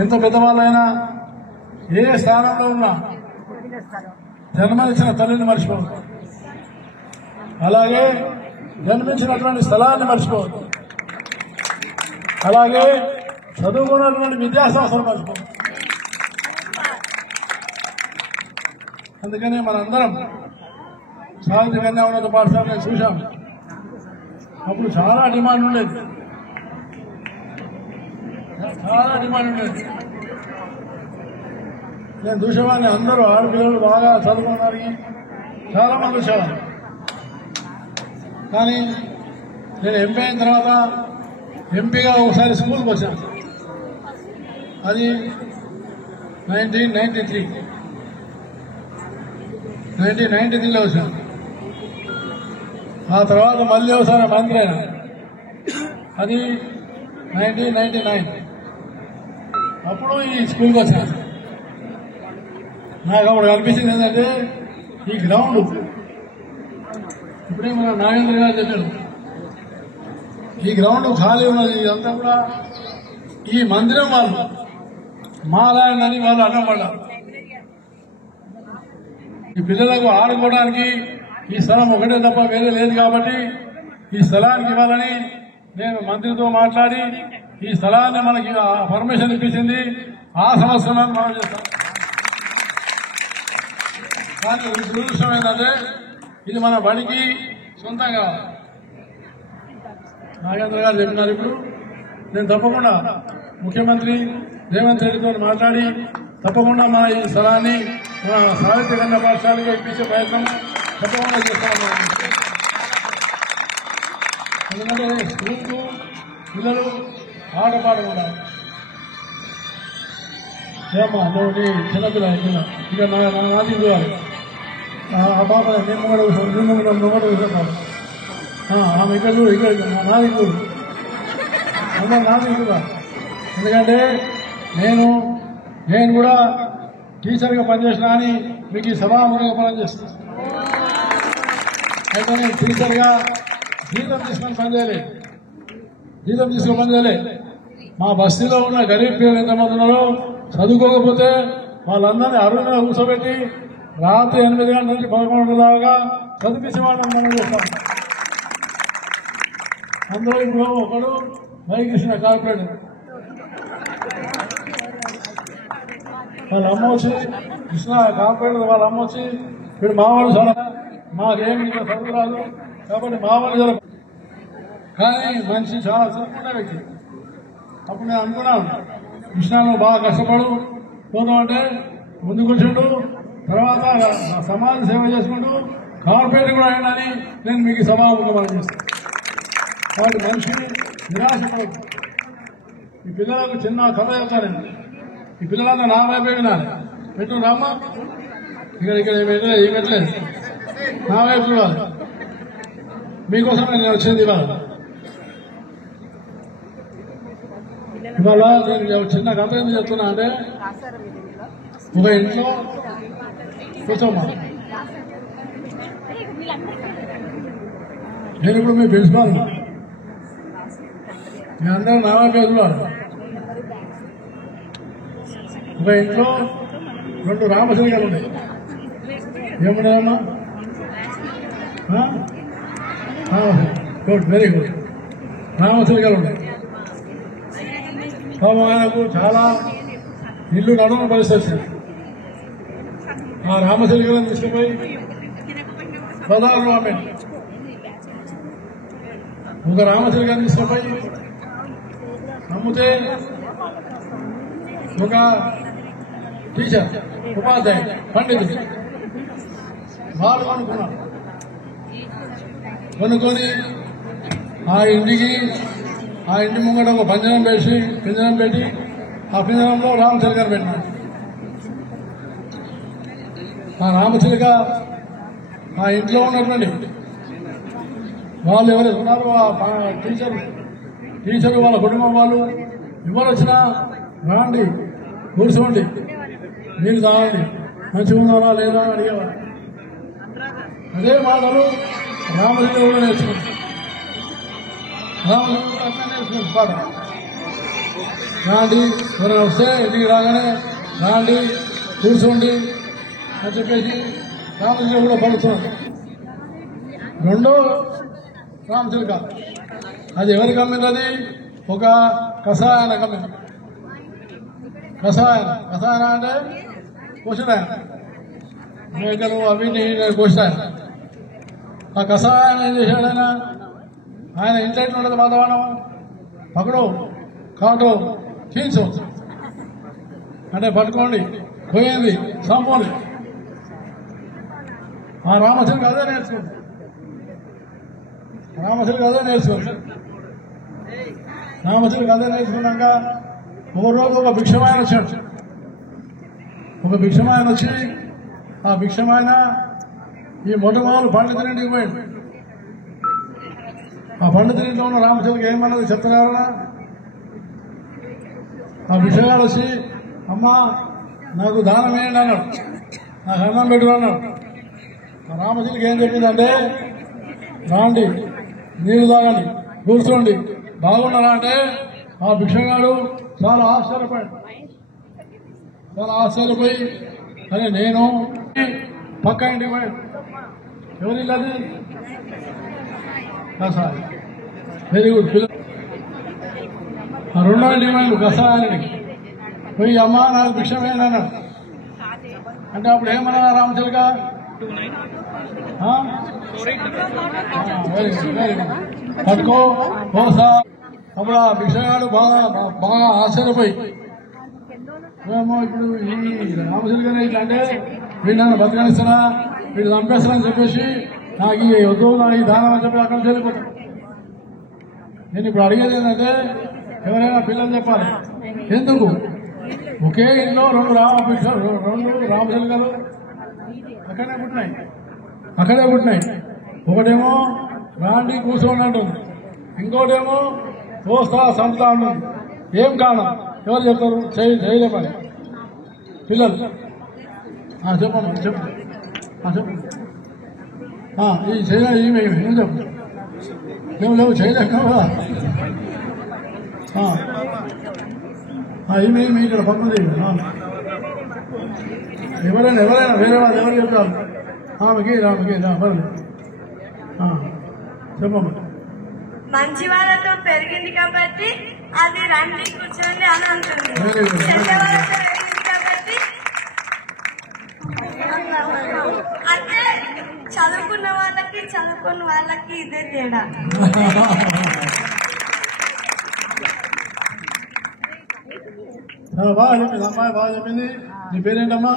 ఎంత పెద్దవాళ్ళైనా ఏ స్థానంలో ఉన్నా జన్మనిచ్చిన తల్లిని మర్చిపోవద్దు. అలాగే జన్మించినటువంటి స్థలాన్ని మర్చిపోవద్దు. అలాగే చదువుకున్నటువంటి విద్యాసంస్థలు మర్చిపోవద్దు. అందుకనే మనందరం సాహిత్య కన్యా ఉన్నత పాఠశాలను చూశాం. అప్పుడు చాలా డిమాండ్ ఉండేది. నేను చూసేవాడిని. అందరూ ఆడపిల్లలు బాగా చదువుకోవడానికి చాలా మంది వచ్చేవాళ్ళు. కానీ నేను ఎంపీ అయిన తర్వాత ఎంపీగా ఒకసారి స్కూల్కి వచ్చాను. అది 1993లో వచ్చాను. ఆ తర్వాత మళ్ళీ ఒకసారి మంత్రి అయినా. అది 1999. అప్పుడు ఈ స్కూల్కి వచ్చాను. నాకు అప్పుడు కనిపించింది ఏంటంటే ఈ గ్రౌండ్, ఇప్పుడే మన నాగేంద్ర గారు చెప్పారు, ఈ గ్రౌండ్ ఖాళీ ఉన్నది. ఇదంతా కూడా ఈ మందిరం వాళ్ళు మాలాయనని వాళ్ళు అన్నం పడ్డారు. ఈ పిల్లలకు ఆడుకోవడానికి ఈ స్థలం ఒకటే తప్ప వేరే లేదు కాబట్టి ఈ స్థలానికి ఇవ్వాలని నేను మంత్రితో మాట్లాడి ఈ స్థలాన్ని మనకి పర్మిషన్ ఇప్పించింది. ఆ సంవత్సరాన్ని మనం చేస్తాం. కానీ దురదృష్టం ఏంటంటే ఇది మన బడికి సొంతంగా నాగేంద్ర గారు చెప్పినారు. ఇప్పుడు నేను తప్పకుండా ముఖ్యమంత్రి రేవంత్ రెడ్డితో మాట్లాడి తప్పకుండా మన ఈ స్థలాన్ని మన సాహిత్య కన్యా పాఠశాలగా ఇప్పించే ప్రయత్నం తప్పకుండా చేస్తాను. ఎందుకంటే స్కూల్కు పిల్లలు ఆటపాట ఉండాలి. ఏమా నువ్వు నీ చిన్నపిల్ల ఇక నాది చూడాలి. ఆ పాప నేను కూడా కూర్చున్నాను. ఆమె ఇక్కడ నాది చూడు, అందరూ నాది చూడాలి. ఎందుకంటే నేను కూడా టీచర్గా పనిచేసినా అని మీకు ఈ సభాముఖంగా పనిచేస్తాను. అయితే నేను టీచర్గా జీతం తీసుకొని పనిచేయలేదు. మా బస్తీలో ఉన్న గరీబ్ పిల్లలు ఎంతమంది ఉన్నారో చదువుకోకపోతే వాళ్ళందరినీ అరువుగా కూర్చోబెట్టి రాత్రి 8 గంటల నుంచి 11 గంటల దాకా చదివించే వాళ్ళని మనం చేస్తాం. అందులో ఇప్పుడు ఒకడు వైకృష్ణ కార్పొరేటర్, వాళ్ళ అమ్మ వచ్చి కృష్ణ కార్పొరేటర్ వాళ్ళ అమ్మ వచ్చి వీడు మావాడు చాలా మాకేమి చదువు రాదు కాబట్టి మావాడు జరగదు. కానీ మనిషి చాలా చదువుకున్న వ్యక్తి. అప్పుడు నేను అనుకున్నాను, కృష్ణను బాగా కష్టపడు పోతామంటే ముందు కూర్చుంటూ తర్వాత సమాజ సేవ చేసుకుంటూ కార్పొరేటర్ కూడా అయినని నేను మీకు సభాముఖంగా పనిచేస్తాను. వాటి మనిషిని నిరాశపడదు. ఈ పిల్లలకు చిన్న కథ చెప్తాను. ఈ పిల్లలంతా నా వైపు వినాలి. పెట్టు రామ్మా, ఇక్కడ పెట్టలేదు, ఈ పెట్టలేదు, నా వైపు చూడాలి. మీకోసం నేను వచ్చింది ఇవాళ నేను చిన్న కథ ఎందుకు చెప్తున్నా అంటే, ఒక ఇంట్లో కూర్చోమ్మా, నేను ఇప్పుడు మీ ప్రిన్సిపాల్, మీ అందరూ నా వైపు చూడాలి. ఒక ఇంట్లో 2 రామశిలికలు ఉన్నాయి. ఏమున్నాయమ్మా? Good, very good. రామశిలికలు ఉన్నాయి. ఆయనకు చాలా ఇల్లు నడుమ పరిస్థితి. ఆ రామశిలికలను తీసుకుపోయి ఆమె ఒక రామశిలికను తీసుకుపోయి అమ్మితే ఒక టీచర్, ఉపాధ్యాయుడు, పండితుడు వాళ్ళు కొనుక్కొని ఆ ఇంటి ముంగట ఒక పింజరం పెట్టి ఆ పింజరంలో రామచిలుక పెట్టినాడు. ఆ రామచిలుక ఆ ఇంట్లో ఉన్నటువంటి వాళ్ళు ఎవరు ఉన్నారు, ఆ టీచరు వాళ్ళ కుటుంబం వాళ్ళు ఎవరు వచ్చినా రాండి, కూర్చోండి, మీరు తాగండి, మంచిగా ఉన్నారా లేదా అని అడిగేవారు. అదే మాటలు రామచిలుక కూడా నేర్చుకుంటారు. రామచిలుక అట్లా నేర్చుకుంటారు పాట. రాండి, ఎవరైనా వస్తే ఇంటికి రాగానే రాండి, కూర్చోండి అని చెప్పేసి రామచిలుక కూడా పడుతున్నాడు. రెండో రామచిలుక అది ఎవరికి అమ్మింది? ఒక కషాయానికి అమ్మింది. కషాయన అంటే కోసినాయన, మేకలు అవి కోసినాయన. ఆ కషాయం ఏం చేశాడు ఆయన ఇంట్లో ఉండదు వాతావరణం, పకడో కాటో కీల్చు అంటే పట్టుకోండి, పోయింది, సంపోండి. ఆ రామచిలుక అదే నేర్చుకుంది. రామచిలుక అదే నేర్చుకున్నాక ఒక రోజు ఒక భిక్షమాయన వచ్చాడు. వచ్చి ఆ భిక్షమాయన ఈ మొట్టమొదలు పండితుడింటికి పోయాడు. ఆ పండితుడింట్లో ఉన్న రామచిలుక ఏమన్నది చెప్తున్నారా? ఆ భిక్షగాడు వచ్చి, అమ్మా నాకు దానం వేయండి అన్నాడు, నాకు అన్నం పెట్టు అన్నాడు. ఆ రామచిలుక ఏం చెప్పిందంటే, రాండి, నీళ్లు తాగండి, కూర్చోండి, బాగున్నారా అంటే ఆ భిక్షగాడు చాలా ఆశ్చర్యపోయి అరే నేను పక్క ఇంటికి పోయాడు. ఎవరిల్లు అది? కషాయం. Very good. ఆ రెండో ఇంటికి పోయాడు కషాయానికి పోయి, అమ్మ నాకు భిక్షమేనా అన్నాడు. అంటే అప్పుడు ఏమన్నా రామచిలుక? పట్టుకో కోసా. అప్పుడు ఆ భిక్షగాడు బాగా ఆశ్చర్యపోయి, ఏమో ఇప్పుడు ఈ రామచిలుకనే ఇట్లా అంటే వీడు నన్ను బతకనిస్తానా, వీడు చంపేస్తానని చెప్పేసి నాకు ఈ వద్దు, నాకు ఈ దానం అని చెప్పి అక్కడ వెళ్ళిపోతాను. నేను ఇప్పుడు అడిగేది ఏంటంటే, ఎవరైనా పిల్లలు చెప్పాలి, ఎందుకు ఒకే ఇంట్లో రెండు రామచిలుకలు అక్కడే పుట్టినాయి. ఒకటేమో రాండి కూర్చోండి అంటుంది, ఇంకోటేమో తోస్తా సంపుతా ఉంటుంది. ఏం కారణం? ఎవరు చెప్తారు? చేయలేపాలి పిల్లలు. చెప్పమ్మా, చెప్పు. ఈ చేయలేదు ఈమె ఏం చెప్పు. లేవు చేయలేక కదా. ఈమె ఇక్కడ పక్కనది. ఎవరైనా వేరే వాళ్ళు ఎవరు చెప్పారు? ఆమెకి చెప్పమ్మా. మంచి వాళ్ళతో పెరిగింది కాబట్టి అది రండి కూర్చోండి అని అంటుంది. కాబట్టి అంటే చదువుకున్న వాళ్ళకి చదువుకున్న వాళ్ళకి ఇదే తేడా. బాగా చెప్పింది అమ్మాయి, బాగా చెప్పింది. నీ పేరేంటమ్మా?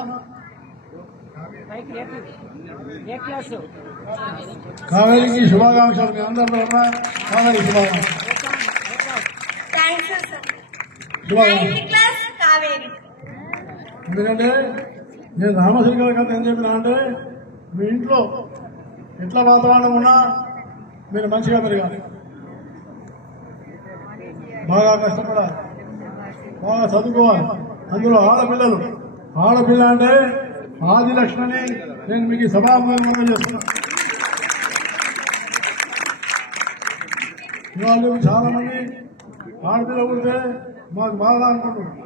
కావేరికి శుభాకాంక్షలు. మీ అందరిలో అమ్మా కావేరి శుభాకాంక్షలు. ఎందుకంటే నేను రామచిలుక కథ ఏం చెప్పినా అంటే, మీ ఇంట్లో ఎట్లా వాతావరణం ఉన్నా మీరు మంచిగా పెరగాలి, బాగా కష్టపడాలి, బాగా చదువుకోవాలి. అందులో ఆడపిల్ల అంటే ఆది లక్ష్మణి నేను మీకు సభాముఖంగా చేస్తున్నాను. ఇవాళ చాలా మంది ఆడపిల్ల ఉంటే మాకు బాధ అనుకుంటున్నారు.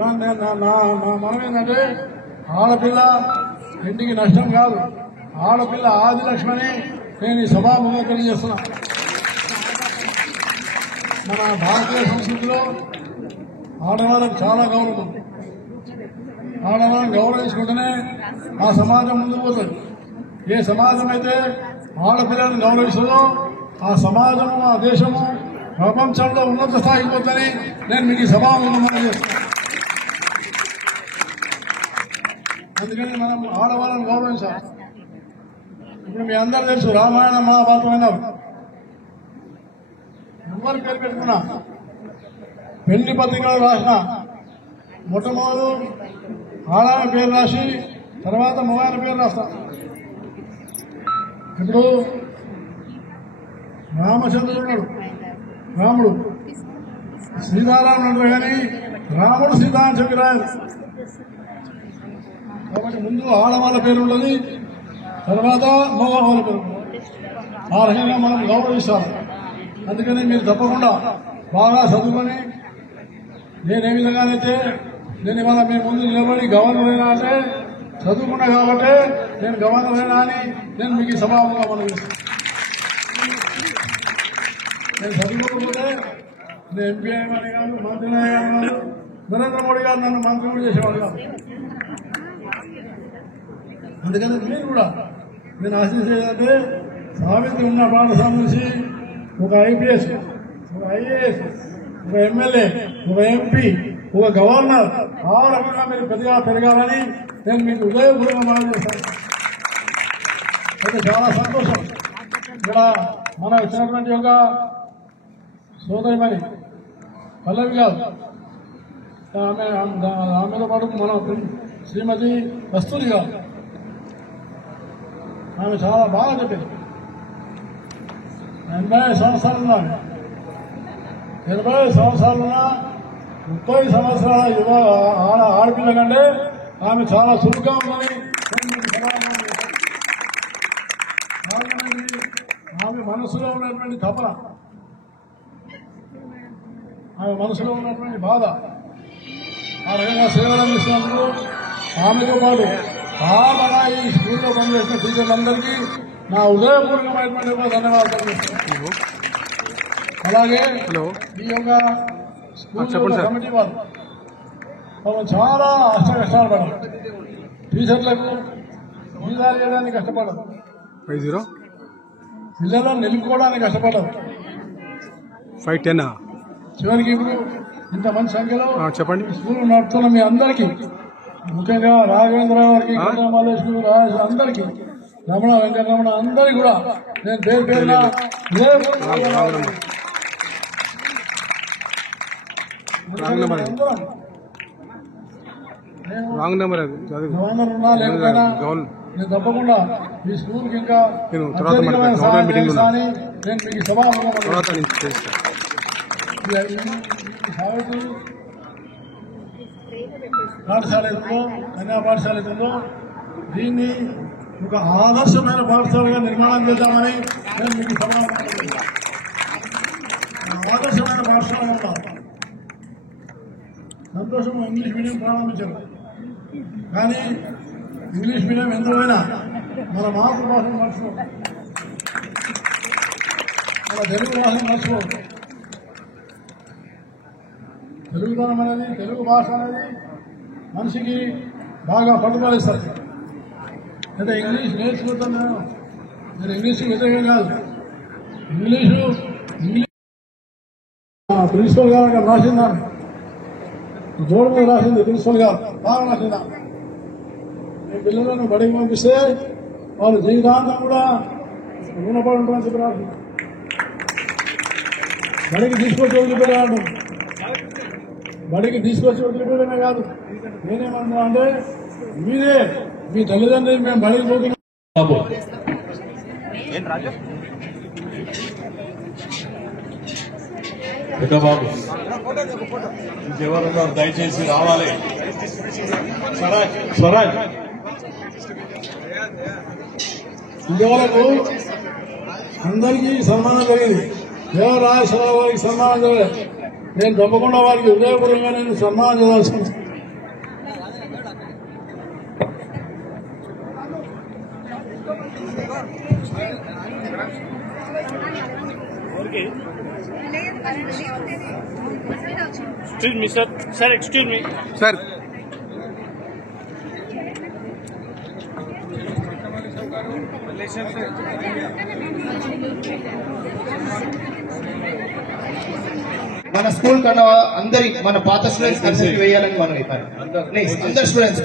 కానీ నా మనం ఏంటంటే, ఆడపిల్ల ఇంటికి నష్టం కాదు, ఆడపిల్ల ఆది లక్ష్మణి నేను ఈ సభాముఖంగా తెలియజేస్తున్నా. మన భారతీయ సంస్కృతిలో ఆడవాళ్ళకి చాలా గౌరవం. ఆడవాళ్ళని గౌరవించుకుంటేనే ఆ సమాజం ముందుకు పోతుంది. ఏ సమాజం అయితే ఆడపిల్లలను గౌరవిస్తుందో ఆ సమాజము, ఆ దేశము ప్రపంచంలో ఉన్నత స్థాయికి పోతుందని నేను మీకు ఈ సభాముఖంగా చేస్తాను. అందుకని మనం ఆడవాళ్ళని గౌరవించాలి. ఇప్పుడు మీ అందరూ తెలుసు, రామాయణ మహాభారతం అన్నారు. ఎవరు పేరు పెట్టుకున్నా, పెళ్లి పత్రికలు రాసిన మొట్టమొదలు ఆడాల పేరు రాసి తర్వాత మగవారి పేరు రాస్తా. ఇప్పుడు రామచంద్రుడు, రాముడు, సీతారాముడు అంటారు కానీ రాముడు సీత అని చెప్పి రాయరు. కాబట్టి ముందు ఆడవాళ్ళ పేరు ఉంటుంది, తర్వాత మగవాళ్ళ పేరు ఉంటుంది. ఆ రకంగా మనం గౌరవిస్తాం. అందుకని మీరు తప్పకుండా బాగా చదువుకొని నేను ఏ విధంగానైతే నేను ఇవాళ మీ ముందు నిలబడి గవర్నర్ అయినా అంటే చదువుకున్నా కాబట్టి నేను గవర్నర్ అయినా అని నేను మీకు సభాముగా మనవిస్తాను. నేను చదువుకోకపోతే నేను ఎంపీ అయ్యామని కాదు, మంత్రి అయ్యామని కాదు, నరేంద్ర మోడీ గారు నన్ను మంత్రి కూడా చేసేవాడు కాదు. అందుకని మీరు కూడా నేను ఆశించేదంటే సావిత్రి ఉన్న పాఠశాల నుంచి ఒక ఐపీఎస్, ఒక ఐఏఎస్, ఒక ఎమ్మెల్యే, ఒక ఎంపీ, ఒక గవర్నర్ ఆ రకంగా మీరు పెద్దగా పెరగాలని నేను మీకు హృదయపూర్వకంగా మనం చేస్తాను. అయితే చాలా సంతోషం. ఇక్కడ మన వచ్చినటువంటి ఒక సోదరిమణి పల్లవి గారు, ఆమెతో పాటు మన శ్రీమతి కస్తూరి గారు, ఆమె చాలా బాగా చెప్పింది. 80 సంవత్సరాలున్నా 80 సంవత్సరాలున్నా 30 సంవత్సరాల యువ ఆడపిల్ల కంటే ఆమె చాలా చురుగ్గా ఉందని ఆమె మనసులో ఉన్నటువంటి తపన, ఆమె మనసులో ఉన్నటువంటి బాధ ఆ రకంగా సేవలు అందిస్తున్నందుకు ఆమెతో పాటు మన ఈ స్కూల్లో పనిచేసిన టీచర్లందరికీ నా హృదయపూర్వకమైనటువంటి ధన్యవాదాలు చేస్తున్నాను. అలాగే ఈ యొక్క స్కూల్ కమిటీ వారు చాలా కష్టాలు పడరు. టీచర్లకు జీతాలు చేయడానికి కష్టపడరు, పిల్లలను నిలుపుకోవడానికి కష్టపడరు. చివరికి ఇప్పుడు ఇంత మంచి సంఖ్యలో చెప్పండి స్కూల్ నడుపుతున్న మీ అందరికీ, ముఖ్యంగా రాఘవేంద్ర గారికి, మల్లేశ్వరు, రాజేష్ అందరికీ, రమణ, వెంకటరమణ అందరికీ కూడా నేను పేరు పేరున ఉన్నా లేకపోయినా నేను తప్పకుండా ఈ స్కూల్కి ఇంకా నేను మీకు సభాముఖంగా పాఠశాల ఏదో కన్యా పాఠశాల ఏదో దీన్ని ఒక ఆదర్శమైన పాఠశాలగా నిర్మాణం చేద్దామని నేను మీకు ఆదర్శమైన పాఠశాల ఉండాలి. సంతోషం ఇంగ్లీష్ మీడియం ప్రారంభించారు, కానీ ఇంగ్లీష్ మీడియం ఎంతైనా మన మాతృభాషను మర్చిపోదు, మన తెలుగు భాషను మర్చిపోదు. తెలుగుతనం అనేది, తెలుగు భాష అనేది మనిషికి బాగా పట్టుదలిస్తుంది. అంటే ఇంగ్లీష్ నేర్చుకుంటాను నేను ఇంగ్లీష్ వ్యతిరేకం కాదు. ఇంగ్లీష్ ప్రిన్సిపల్ గారు అక్కడ రాసిందాను, జోడు మీద రాసింది ప్రిన్సిపల్ గారు, బాగా రాసిందా. మీ పిల్లలను బడికి పంపిస్తే వాళ్ళు జీవితాంతం కూడా రుణపడి ఉంటారని చెప్పి రాసింది. బడికి తీసుకొచ్చి వదిలిపెట్టాడు, బడికి తీసుకొచ్చి వదిలిపెట్టడమే కాదు, నేనేమన్నా అంటే మీరే మీ తల్లిదండ్రులు మేము బడికి పోతున్నాం బాబు. బాబు ఇంకెవరున్నారు దయచేసి రావాలి. స్వరాజ్ ఇంతవరకు అందరికీ సన్మానం జరిగింది, దేవరాజేశ్వరరావు వారికి సన్మానం జరగలేదు. నేను తప్పకుండా వారికి హృదయపూర్వకంగా నేను సన్మానం చేయాల్సి ఉంది. Excuse me, sir. Sir, excuse me. Sir. మన స్కూల్ కన్నా అందరి మన పాత స్టూడెంట్స్ అందరికి వేయాలని మనం అందరు స్టూడెంట్స్.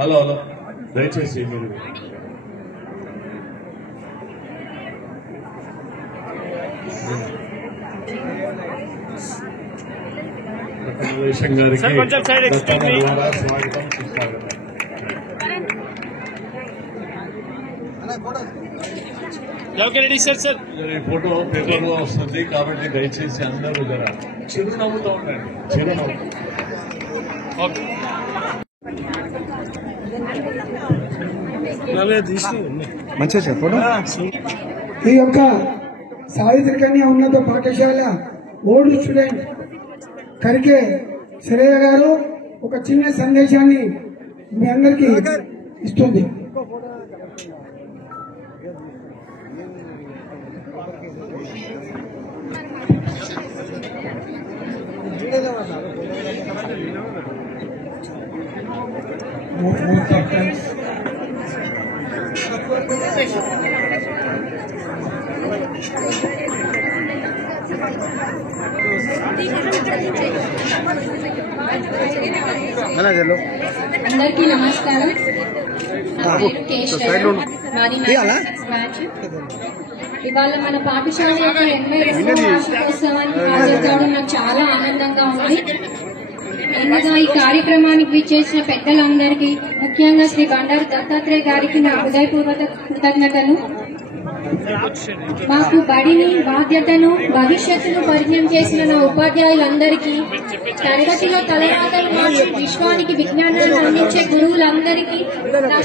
హలో హలో దయచేసి మీరు Sir, కొంచెం సైడ్ excuse me. స్వాగతం సుస్వాగతం. Okay, ready, sir, sir. ఈ ఫోటో పేపర్లో వస్తుంది కాబట్టి దయచేసి అందరూ జర చిరునవ్వుతో ఉండండి, చిరునవ్వు. Okay. మంచిగా చెప్పండి. ఈ యొక్క సావిత్రి కన్య ఉన్నత పాఠశాల ఓల్డ్ స్టూడెంట్ కరికే శ్రేయ గారు ఒక చిన్న సందేశాన్ని మీ అందరికీ ఇస్తుంది. అందరికీ నమస్కారం. ఇవాళ మన పాఠశాల యొక్క 82వ వార్షికోత్సవాన్ని హాజరు నాకు చాలా ఆనందంగా ఉంది. ముందుగా ఈ కార్యక్రమానికి విచ్చేసిన పెద్దలందరికీ, ముఖ్యంగా శ్రీ బండారు దత్తాత్రేయ గారికి నా హృదయపూర్వక కృతజ్ఞతలు. మాకు బడిని, బాధ్యతను, భవిష్యత్తును పరిచయం చేసిన నా ఉపాధ్యాయులందరికీ, తరగతిలో తలరాతలు మార్చి విశ్వానికి విజ్ఞానాన్ని అందించే గురువులందరికీ నా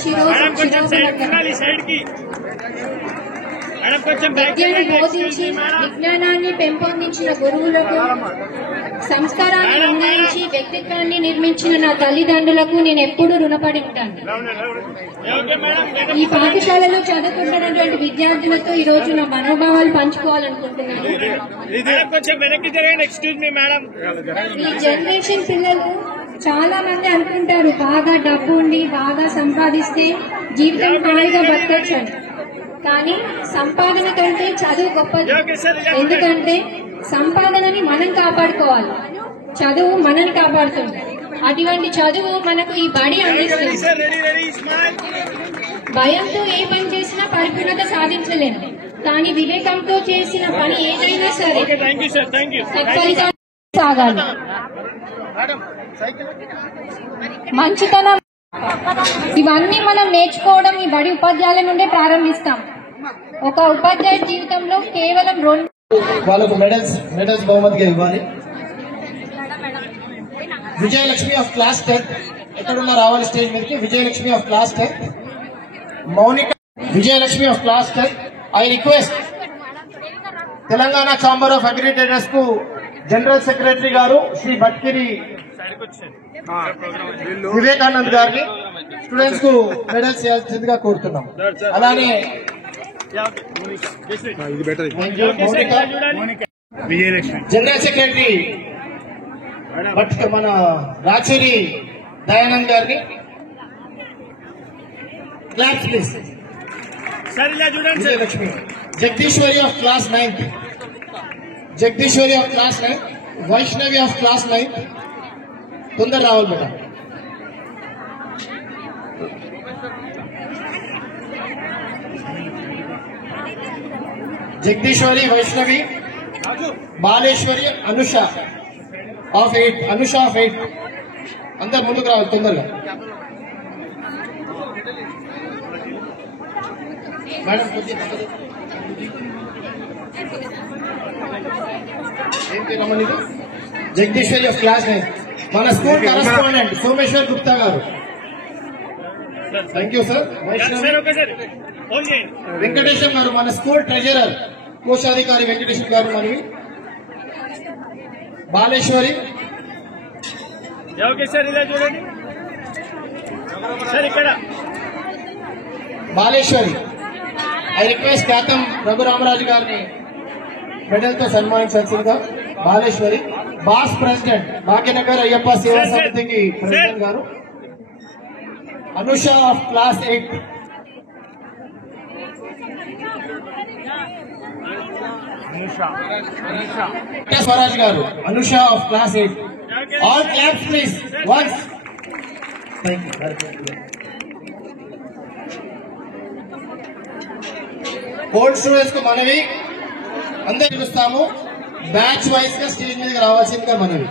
విద్యను బోధించి విజ్ఞానాన్ని పెంపొందించిన గురువులకు, సంస్కారాన్ని నిర్ణయించి వ్యక్తిత్వాన్ని నిర్మించిన నా తల్లిదండ్రులకు నేను ఎప్పుడూ రుణపడి ఉంటాను. ఈ పాఠశాలలో చదువుకుంటున్నటువంటి విద్యార్థులతో ఈ రోజు నా మనోభావాలు పంచుకోవాలనుకుంటున్నాను. ఈ జనరేషన్ పిల్లలు చాలా మంది అనుకుంటారు బాగా డబ్బు ఉండి బాగా సంపాదిస్తే జీవితం హాయిగా బతకచ్చు అని. కానీ సంపాదన కంటే చదువు గొప్పది. ఎందుకంటే సంపాదనని మనం కాపాడుకోవాలి, చదువు మనని కాపాడుతుంది. అటువంటి చదువు మనకు ఈ బడి అందిస్తుంది. భయంతో ఏ పని చేసినా పరిపూర్ణత సాధించలేము, కానీ వివేకంతో చేసిన పని ఏదైనా సరే సత్ఫలితాలు సాగాలి. మంచితనం ఇవన్నీ మనం నేర్చుకోవడం ఈ బడి ఉపాధ్యాయుల నుండే ప్రారంభిస్తాం. ఒక ఉపాధ్యాయ జీవితంలో కేవలం వాళ్ళకు మెడల్స్ బహుమతిగా ఇవ్వాలి. విజయలక్ష్మి ఆఫ్ క్లాస్ 10 ఎక్కడున్నా రావాలి స్టేజ్ మీదకి. Vijayalakshmi of class 10, Mounika. Vijayalakshmi of class 10. I request Telangana chamber of agri traders కు జనరల్ సెక్రటరీ గారు శ్రీ భట్కిరి వివేకానంద్ గారిని స్టూడెంట్స్ కు మెడల్స్ ఇవ్వాల్సిందిగా కోరుతున్నాం. అలానే జనరల్ సెక్రటరీ మన రాచూరి దయానంద్ గారిని claps please. Vijayalakshmi. Jagadeeswari of class 9th, Jagadeeswari of class 9th, Vaishnavi of class 9th. తొందర రావాలి బేటా. Jagadeeswari, Vaishnavi, Baleswari, Anusha of 8, Anusha of 8. అందరు ముందుకు రావాలి తొందరగా. మేడం ఏం పేరమ్మా నీకు? Jagadeeswari of class 9. మన స్కూల్ కరెస్పాండెంట్ సోమేశ్వర్ గుప్తా గారు. Thank you sir. వెంకటేశ్వర గారు మన స్కూల్ ట్రెజరర్, కోశాధికారి వెంకటేశ్వర గారు. మనవి బాలేశ్వరి. బాలేశ్వరి. ఐ రిక్వెస్ట్ ఖ్యాతం రఘురామరాజు గారిని మెడల్ తో సన్మానించాల్సిందిగా. బాలేశ్వరి. బాస్ ప్రెసిడెంట్ భాగ్యనగర్ అయ్యప్ప సేవా సమితికి ప్రెసిడెంట్ గారు. Anusha of class 8. స్వరాజ్ గారు. Anusha of class 8. All claps please once. Thank you. Old students కు మనవి, అందరు పిలుస్తాము. బ్యాచ్ వైజ్ గా స్టేజ్ మీదకి రావాల్సిందిగా మనవి.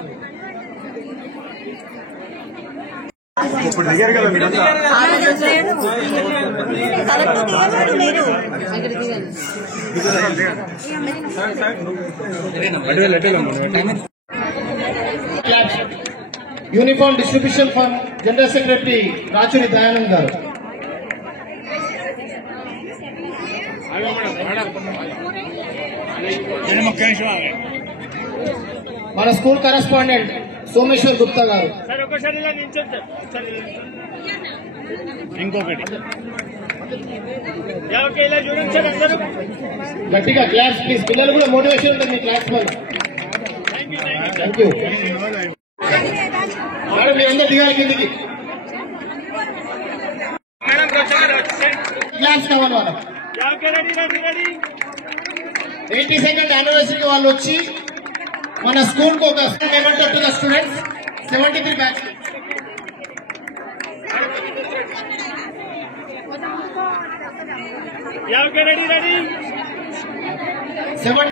Uniform distribution for general secretary Rachuri Dayanand గారు. మన స్కూల్ కరెస్పాండెంట్ సోమేశ్వర్ గుప్తా గారు. సార్ ఒకసారి ఇలా నిల్చోండి సార్. ఇంకొకటి ఓకే, ఇలా చూడండి సార్ అందరూ. గట్టిగా క్లాప్స్ ప్లీజ్. పిల్లలు కూడా మోటివేషన్ ఉంటుంది మీ క్లాస్ వల్ల. Thank you madam. మీరు అందరూ దిగాలి కిందికి. మేడం క్లాస్ కావాలి వాళ్ళ. రెడీ 82nd యానివర్సరీకి వాళ్ళు వచ్చి మన స్కూల్ కు ఒక memento to the students 73 batch. Ready 70